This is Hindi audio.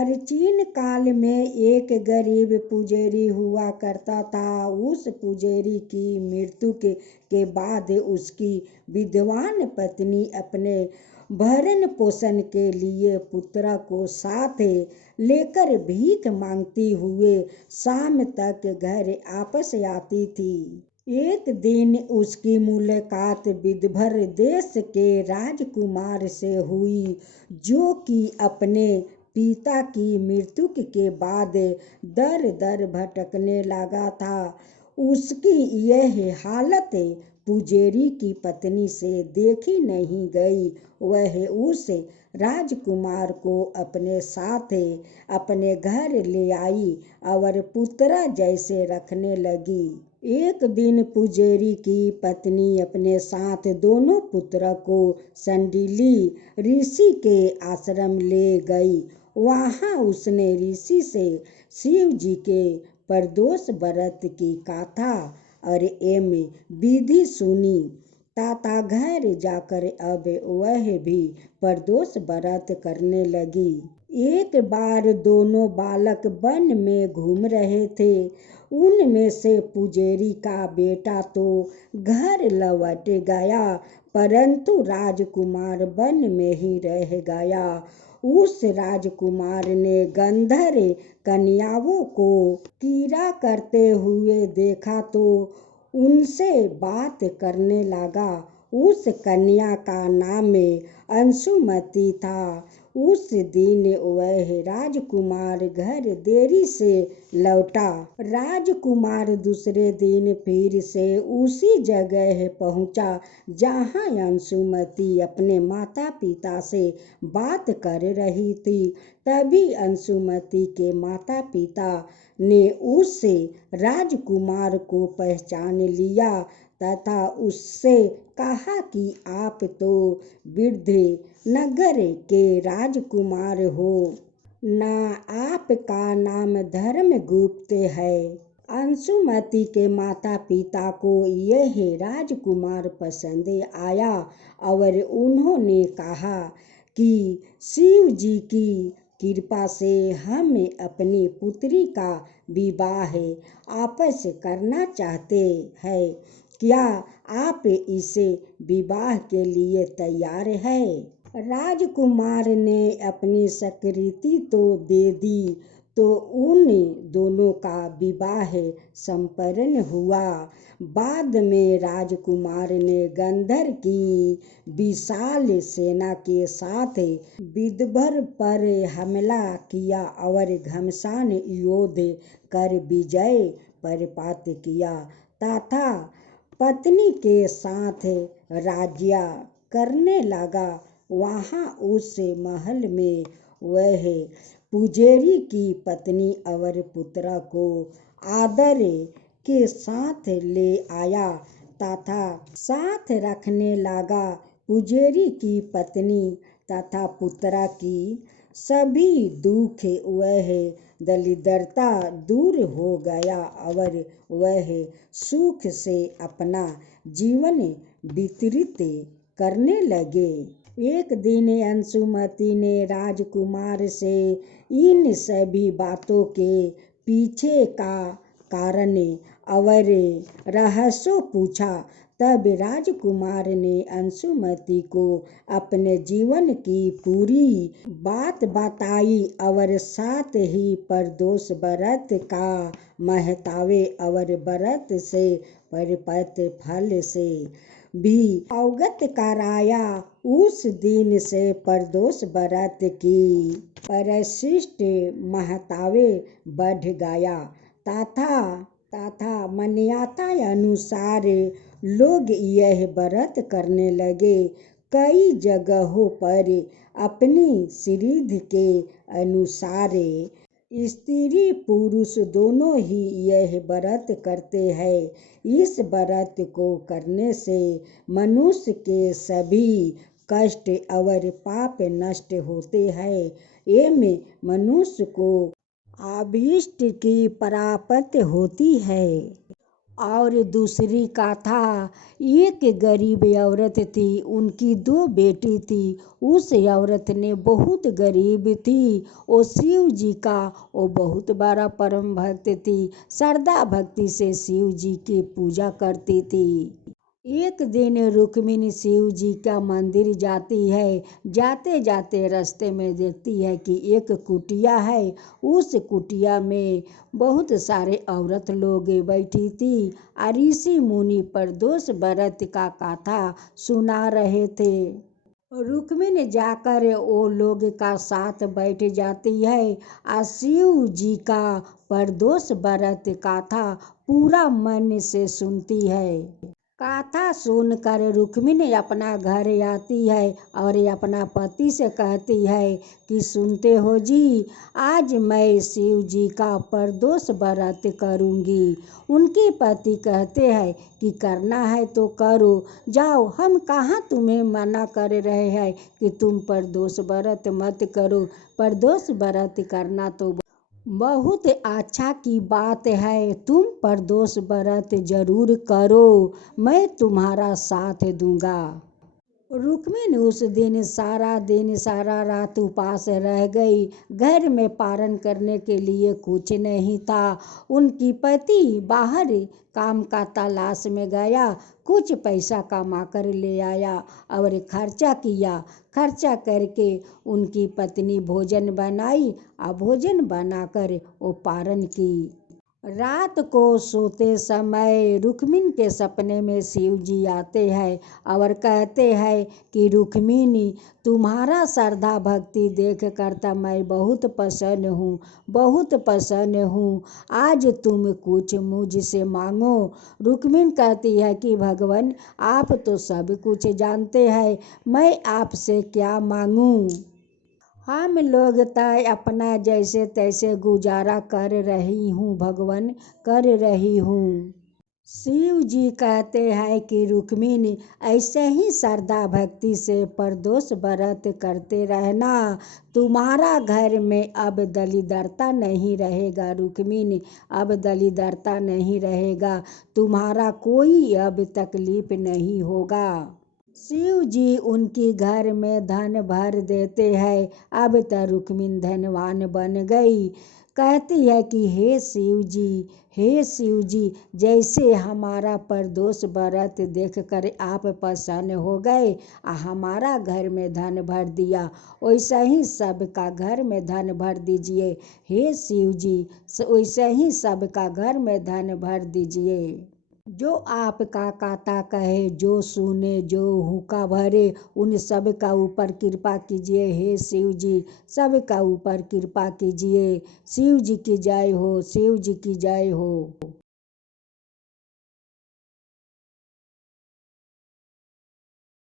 प्राचीन काल में एक गरीब पुजारी हुआ करता था। उस पुजारी की मृत्यु के बाद उसकी विद्वान पत्नी अपने भरण पोषण के लिए पुत्र को साथ लेकर भीख मांगती हुए शाम तक घर वापस आती थी। एक दिन उसकी मुलाकात विदर्भ देश के राजकुमार से हुई, जो कि अपने पिता की मृत्यु के बाद दर दर भटकने लगा था। उसकी यह हालत पुजारी की पत्नी से देखी नहीं गई। वह उस राजकुमार को अपने साथ अपने घर ले आई और पुत्र जैसे रखने लगी। एक दिन पुजारी की पत्नी अपने साथ दोनों पुत्र को संडीली ऋषि के आश्रम ले गई। वहाँ उसने ऋषि से शिव जी के प्रदोष व्रत की कथा और विधि सुनी तथा घर जाकर अब वह भी प्रदोष व्रत करने लगी। एक बार दोनों बालक वन में घूम रहे थे। उनमें से पुजारी का बेटा तो घर लौट गया, परंतु राजकुमार वन में ही रह गया। उस राजकुमार ने गंधर्व कन्याओं को क्रीड़ा करते हुए देखा तो उनसे बात करने लगा। उस कन्या का नाम अंशुमति था। उस दिन वह राजकुमार घर देरी से लौटा। राजकुमार दूसरे दिन फिर से उसी जगह पहुंचा जहां अंशुमति अपने माता पिता से बात कर रही थी। तभी अंशुमति के माता पिता ने उस राजकुमार को पहचान लिया तथा उससे कहा कि आप तो वृद्ध नगर के राजकुमार हो, ना आपका नाम धर्मगुप्त है। अंशुमति के माता पिता को यह राजकुमार पसंद आया और उन्होंने कहा कि शिव जी की कृपा से हम अपनी पुत्री का विवाह आपस करना चाहते हैं। क्या आप इसे विवाह के लिए तैयार हैं? राजकुमार ने अपनी स्वीकृति तो दे दी तो उन दोनों का विवाह संपन्न हुआ। बाद में राजकुमार ने गंधर्व की विशाल सेना के साथ विदर्भ पर हमला किया और घमासान युद्ध कर विजय प्राप्त किया तथा पत्नी के साथ राज्य करने लगा। वहाँ उस महल में वह पुजारी की पत्नी और पुत्र को आदर के साथ ले आया तथा साथ रखने लगा। पुजारी की पत्नी तथा पुत्र की सभी दुख वह दरिद्रता दूर हो गया और वह सुख से अपना जीवन व्यतीत करने लगे। एक दिन अंशुमति ने राजकुमार से इन सभी बातों के पीछे का कारण और रहस्य पूछा। तब राजकुमार ने अंशुमति को अपने जीवन की पूरी बात बताई और साथ ही प्रदोष व्रत का महत्व और व्रत से प्राप्त फल से भी अवगत कराया। उस दिन से प्रदोष व्रत की परिशिष्ट महत्व बढ़ गया तथा मान्यता अनुसार लोग यह व्रत करने लगे। कई जगहों पर अपनी श्रद्धा के अनुसार स्त्री पुरुष दोनों ही यह व्रत करते हैं। इस व्रत को करने से मनुष्य के सभी कष्ट और पाप नष्ट होते हैं एवं मनुष्य को अभीष्ट की प्राप्ति होती है। और दूसरी कथा, एक गरीब औरत थी, उनकी 2 बेटी थी। उस औरत ने बहुत गरीब थी, वो शिव जी का वो बहुत बड़ा परम भक्त थी, श्रद्धा भक्ति से शिव जी की पूजा करती थी। एक दिन रुक्मिणी शिव जी का मंदिर जाती है। जाते जाते रास्ते में देखती है कि एक कुटिया है। उस कुटिया में बहुत सारे औरत लोग बैठी थी। ऋषि मुनि प्रदोष व्रत का कथा सुना रहे थे। रुक्मिणी जाकर वो लोग का साथ बैठ जाती है और शिव जी का प्रदोष व्रत कथा पूरा मन से सुनती है। कथा सुनकर रुक्मिणी अपना घर आती है और अपना पति से कहती है कि सुनते हो जी, आज मैं शिव जी का प्रदोष व्रत करूंगी। उनके पति कहते हैं कि करना है तो करो, जाओ, हम कहाँ तुम्हें मना कर रहे हैं कि तुम प्रदोष व्रत मत करो। प्रदोष व्रत करना तो बहुत अच्छा की बात है, तुम प्रदोष व्रत जरूर करो, मैं तुम्हारा साथ दूंगा। रुक्मिणी उस दिन सारा रात उपास रह गई। घर में पारण करने के लिए कुछ नहीं था। उनकी पति बाहर काम का तलाश में गया, कुछ पैसा कमा कर ले आया और खर्चा किया। खर्चा करके उनकी पत्नी भोजन बनाई और भोजन बनाकर वो पारण की। रात को सोते समय रुक्मिणी के सपने में शिव जी आते हैं और कहते हैं कि रुक्मिणी, तुम्हारा श्रद्धा भक्ति देख कर तो मैं बहुत प्रसन्न हूँ, आज तुम कुछ मुझसे मांगो। रुक्मिणी कहती है कि भगवान, आप तो सब कुछ जानते हैं, मैं आपसे क्या मांगूँ। हम लोग तो अपना जैसे तैसे गुजारा कर रही हूँ भगवान, कर रही हूँ। शिव जी कहते हैं कि रुक्मिणी, ऐसे ही श्रद्धा भक्ति से प्रदोष व्रत करते रहना, तुम्हारा घर में अब दरिद्रता नहीं रहेगा। रुक्मिणी, अब दरिद्रता नहीं रहेगा, तुम्हारा कोई अब तकलीफ नहीं होगा। शिव जी उनकी घर में धन भर देते हैं। अब तो रुक्मिणी धनवान बन गई। कहती है कि हे शिव जी, जैसे हमारा प्रदोष व्रत देख कर आप प्रसन्न हो गए और हमारा घर में धन भर दिया, वैसे ही सबका घर में धन भर दीजिए। हे शिव जी, वैसे ही सबका घर में धन भर दीजिए। जो आपका काता कहे, जो सुने, जो हुक्का भरे, उन सब का ऊपर कृपा कीजिए। हे शिव जी, सब का ऊपर कृपा कीजिए। शिव जी की जय हो, शिव जी की जय हो।